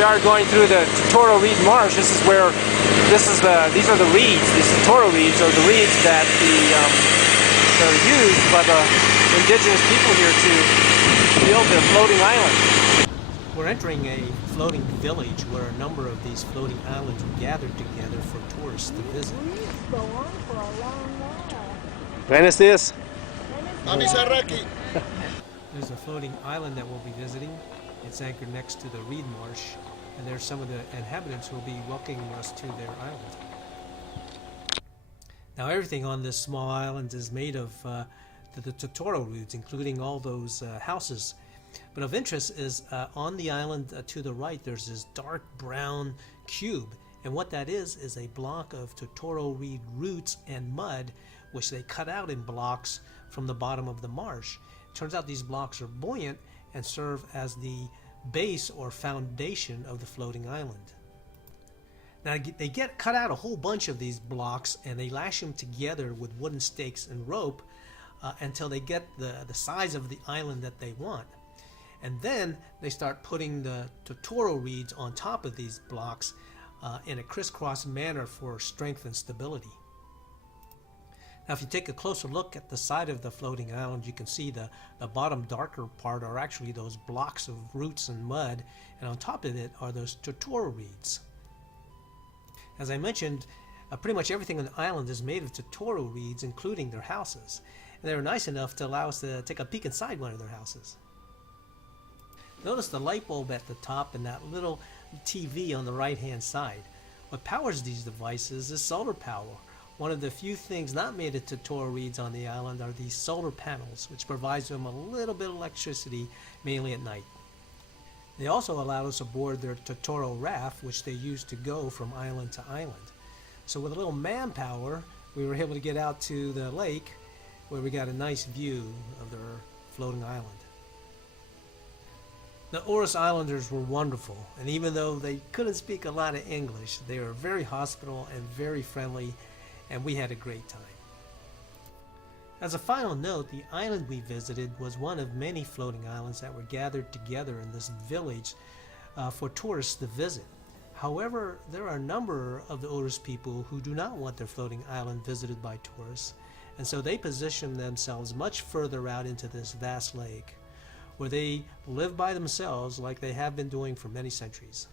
we are going through the Toro Reed Marsh. These are the reeds. These Toro reeds are the reeds that are used by the indigenous people here to build their floating island. We're entering a floating village where a number of these floating islands were gathered together for tourists to visit. Go on for a long while. Buenos dias. There's a floating island that we'll be visiting. It's anchored next to the Reed Marsh, and there's some of the inhabitants who will be welcoming us to their island. Now everything on this small island is made of the Totoro roots, including all those houses. But of interest is on the island to the right there's this dark brown cube, and what that is a block of Totoro reed roots and mud which they cut out in blocks from the bottom of the marsh. Turns out these blocks are buoyant and serve as the base or foundation of the floating island. Now they cut out a whole bunch of these blocks and they lash them together with wooden stakes and rope until they get the size of the island that they want. And then they start putting the Totoro reeds on top of these blocks in a crisscross manner for strength and stability. Now if you take a closer look at the side of the floating island, you can see the bottom darker part are actually those blocks of roots and mud, and on top of it are those Totoro reeds. As I mentioned, pretty much everything on the island is made of Totoro reeds, including their houses. And they were nice enough to allow us to take a peek inside one of their houses. Notice the light bulb at the top and that little TV on the right hand side. What powers these devices is solar power. One of the few things not made of Totoro reeds on the island are these solar panels, which provides them a little bit of electricity, mainly at night. They also allowed us aboard their Totoro raft, which they use to go from island to island. So with a little manpower, we were able to get out to the lake where we got a nice view of their floating island. The Oris Islanders were wonderful, and even though they couldn't speak a lot of English, they were very hospitable and very friendly, and we had a great time. As a final note, the island we visited was one of many floating islands that were gathered together in this village for tourists to visit. However, there are a number of the Oris people who do not want their floating island visited by tourists, and so they position themselves much further out into this vast lake, where they live by themselves like they have been doing for many centuries.